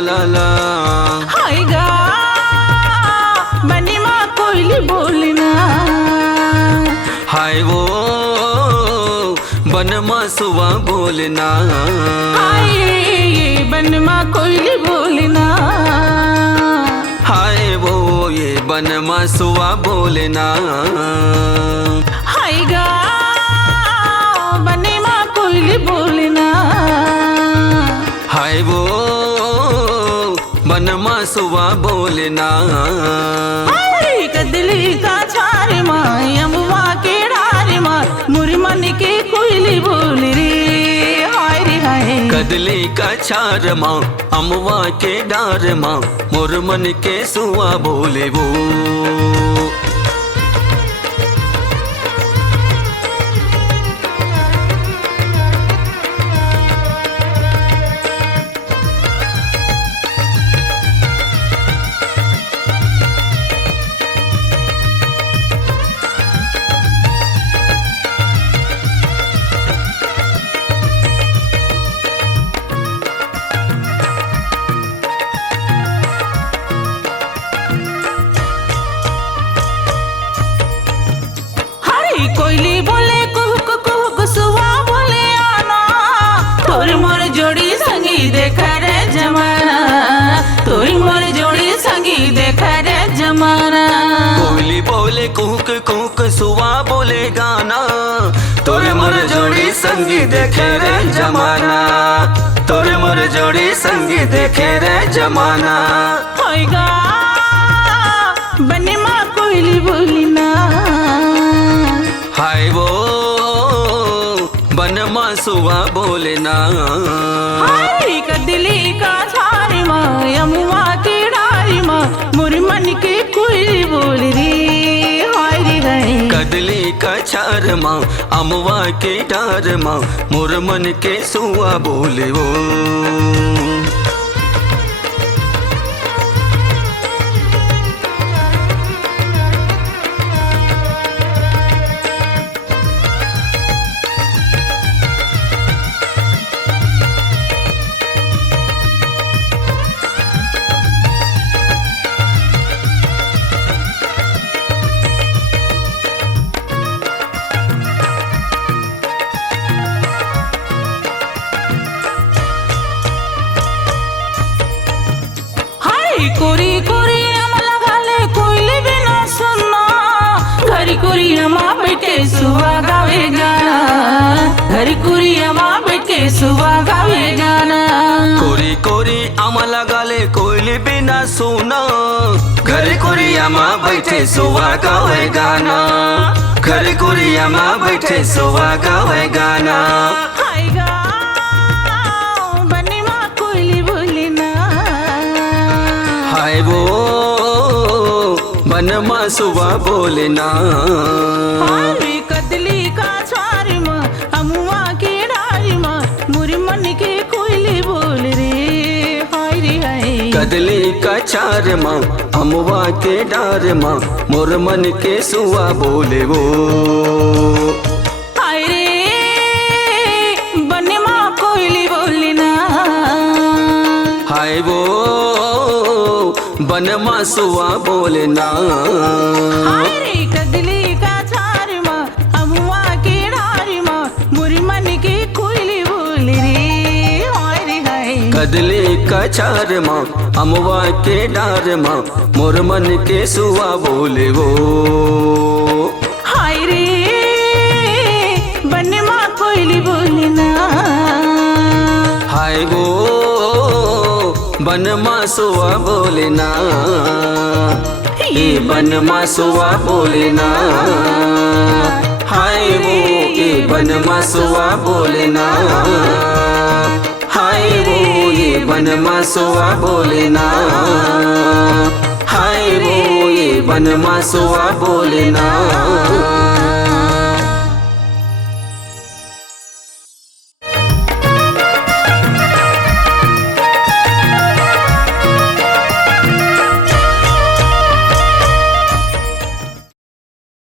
ला ला। हाय गा बनी माँ कोयली बोलना। हाय वो बन मासुआ बोलना। हाय ये बन माँ कोयली बोलना। हाय वो ये बन मासुआ बोलना। हाय गा बनी माँ कोयली बोलना। हाय वो बन मासुआ बोलना। हाय कदली का छार माँ अमुआ के डार माँ मुरी मन के कोयली बोल रे। हाय रे हाय कदली का छार माँ अमुआ के डार माँ मोर मन के सुआ बोले वो। कोयली बोले कुहुक कुहुक सुआ बोले आना। तोरी मोर जोड़ी संगी देखा रे जमाना। तोरी मोर जोड़ी संगी देखा रे जमाना। कोयली बोले कुहुक कुहुक सुआ बोले गाना। तोरे मोर जोड़ी संगी देखे रे जमाना। तोरे मोर जोड़ी संगी देखे रे जमाना। होएगा बने माँ कोयली बोलना। हाय वो बन मासुआ बोलना। हाय कदली का छारी माँ अमुआ के डारी माँ मुरी मन के कोयली बोल रे। हाय रे हाय कदली का छार माँ अमुआ के डार माँ मोर मन के सुआ बोले वो। कोरी कोरी अमला गाले कोयली बिना सुनना। घरी कोरी अमा बैठे सुबह गावे गाना। घरी कोरी अमा बैठे सुबह गावे गाना। कोरी कोरी अमला गाले कोयली बिना सुना। घरे कोरी अमा बैठे सुबह गावे गाना। घरे कोरी अमा बैठे सुबह गावे गाना। हाय गा बनी माँ कोयली बोलना। हाय वो बन मासुआ बोलना। हाय कदली का छारी माँ अमुआ के डारी माँ मुरी मन के कोयली बोल रे। हाय रे हाय कदली का छार माँ अमुआ के डार माँ मोर मन के सुआ बोले वो। हाय रे बने माँ कोयली बोलना। हाय वो बन मासुआ बोलना। हाय रे कदली का छार माँ अमुआ के डारी माँ मुरी मन के कोयली बोल रे। हाय रे हाय कदली का छार माँ अमुआ के डार माँ मोर मन के सुआ बोले वो। हाय रे बने माँ कोयली बोलना। हाय वो बन मासुआ बोलना। ये बन मासुआ बोलना। हाय वो ये बन मासुआ बोलना। हाय वो ये बन मासुआ बोलना। हाय वो ये बन मासुआ बोलना।